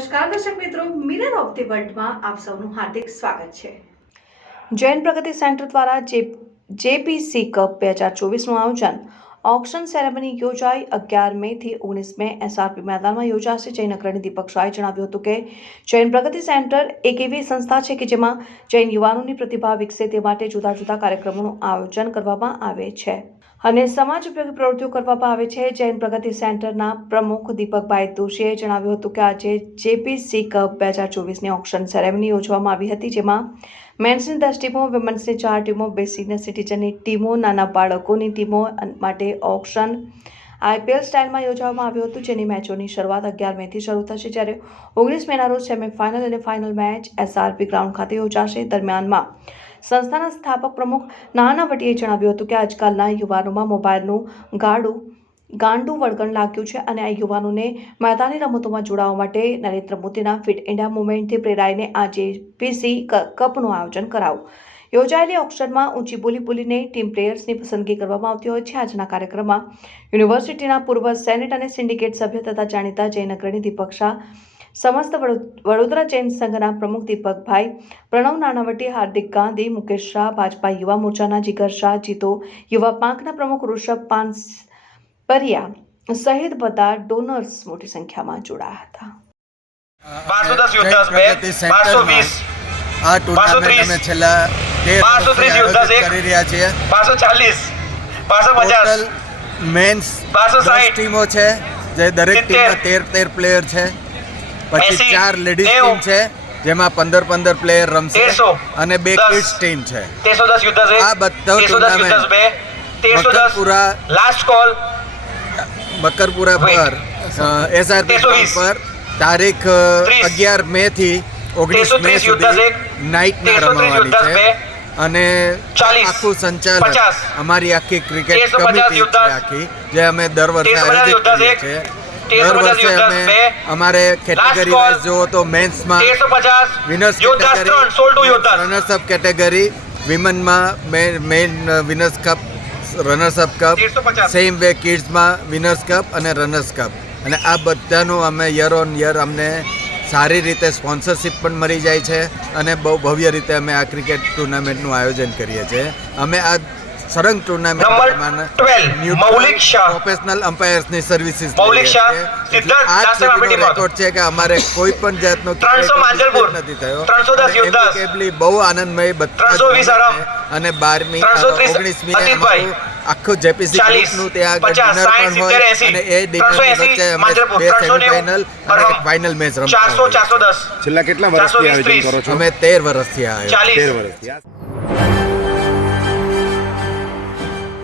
નમસ્કાર દર્શક મિત્રો, મિરર ઓફ ધી વર્લ્ડમાં આપ સૌનું હાર્દિક સ્વાગત છે। જૈન પ્રગતિ સેન્ટર દ્વારા જેપીસી કપ 2024નું આયોજન ઓક્શન સેરેમની યોજાઈ 11 મે થી 19 મે એસઆરપી મેદાનમાં યોજાશે। જૈન અગ્રણી દીપક શાહે જણાવ્યું હતું કે જૈન પ્રગતિ સેન્ટર એક એવી સંસ્થા છે કે જેમાં જૈન યુવાનોની પ્રતિભા વિકસે તે માટે જુદા જુદા કાર્યક્રમોનું આયોજન કરવામાં આવે છે અને સમાજ ઉપયોગી પ્રવૃત્તિઓ કરવામાં આવે છે। જૈન પ્રગતિ સેન્ટરના પ્રમુખ દીપકભાઈ દોશીએ જણાવ્યું હતું કે આજે જેપીસી કપ 2024ની ઓક્શન સેરેમની યોજવામાં આવી હતી, જેમાં મેન્સની 10 ટીમો, વિમેન્સની 4 ટીમો, 2 સિનિયર સિટીઝનની ટીમો, નાના બાળકોની ટીમો માટે ઓક્શન આઈપીએલ સ્ટાઇલમાં યોજવામાં આવ્યું હતું, જેની મેચોની શરૂઆત 11 મેથી શરૂ થશે, જ્યારે 19 મેના રોજ સેમીફાઇનલ અને ફાઇનલ મેચ એસઆરપી ગ્રાઉન્ડ ખાતે યોજાશે। દરમિયાનમાં સંસ્થાના સ્થાપક પ્રમુખ નાનાવટીએ જણાવ્યું હતું કે આજકાલના યુવાનોમાં મોબાઈલનું ગાંડું વળગણ લાગ્યું છે અને આ યુવાનોને મેદાની રમતોમાં જોડાવા માટે નરેન્દ્ર મોદીના ફિટ ઇન્ડિયા મુવમેન્ટથી પ્રેરાઈને આ જેપીસી કપનું આયોજન કરાયું। યોજાયેલી ઓક્શનમાં ઊંચી બોલીને ટીમ પ્લેયર્સની પસંદગી કરવામાં આવતી હોય છે। આજના કાર્યક્રમમાં યુનિવર્સિટીના પૂર્વ સેનેટ અને સિન્ડિકેટ સભ્ય તથા જાણીતા જૈન અગ્રણી દીપક શાહ, સમસ્ત વડોદરા જૈન સંઘના પ્રમુખ દીપકભાઈ, પ્રણવ નાનાવટી, હાર્દિક ગાંધી, મુકેશ શાહ, ભાજપા યુવા મોરચાના જીગર શાહ, જીતો યુવા પાંખના પ્રમુખ ઋષભ પાનપરિયા સહિત બધા ડોનર્સ મોટી સંખ્યામાં જોડાયા હતા। 510 આ ટુર્નામેન્ટ અમે છેલ્લા 13 કરી રહ્યા છીએ। 540 550 મેન્સ 10 ટીમો છે, જે દરેક ટીમમાં 13 પ્લેયર છે, પછી 4 લેડીઝ ટીમ છે જેમાં 15 પ્લેયર રમશે અને 2 કિડ્સ ટીમ છે। આ બધા ટુર્નામેન્ટ બકરપુરા પર એસઆરપી પર તારીખ 11 મે થી 19 મે સુધી નાઇટમાં રમવાની છે અને આખું સંચાલન અમારી આખી ક્રિકેટ કમિટી છે આખી, જે અમે દર વર્ષે આયોજિત કરીએ છીએ। દર વર્ષે અમે અમારે કેટેગરી વાઇઝ જુઓ તો મેન્સમાં winners category, runners up category, વિમનમાં men winners cup, runners up cup, same way કિડ્સમાં વિનર્સ કપ અને રનર્સ કપ, અને આ બધાનું અમે યર ઓન યર અમને સારી રીતે સ્પોન્સરશિપ પણ મળી જાય છે અને બહુ ભવ્ય રીતે અમે આ ક્રિકેટ ટુર્નામેન્ટનું આયોજન કરીએ છીએ। અમે આ સરંગ ટુર્નામેન્ટ પ્રોફેશનલ અમ્પાયર્સની સર્વિસીસ રેકોર્ડ છે કે અમારે કોઈ પણ જાતનો નથી થયો। બહુ આનંદમય બધા અને 12મી 19મી આખું જેપીસી ગ્રુપનું ત્યાં ડિનર પણ હોય અને એ ડિનરની વચ્ચે અમે 2 સેમીફાઇનલ અને એક ફાઇનલ મેચ રમતા। છેલ્લા કેટલા વર્ષથી આયોજન કરો છો? અમે 13 વર્ષથી આયોજન 13 વર્ષથી।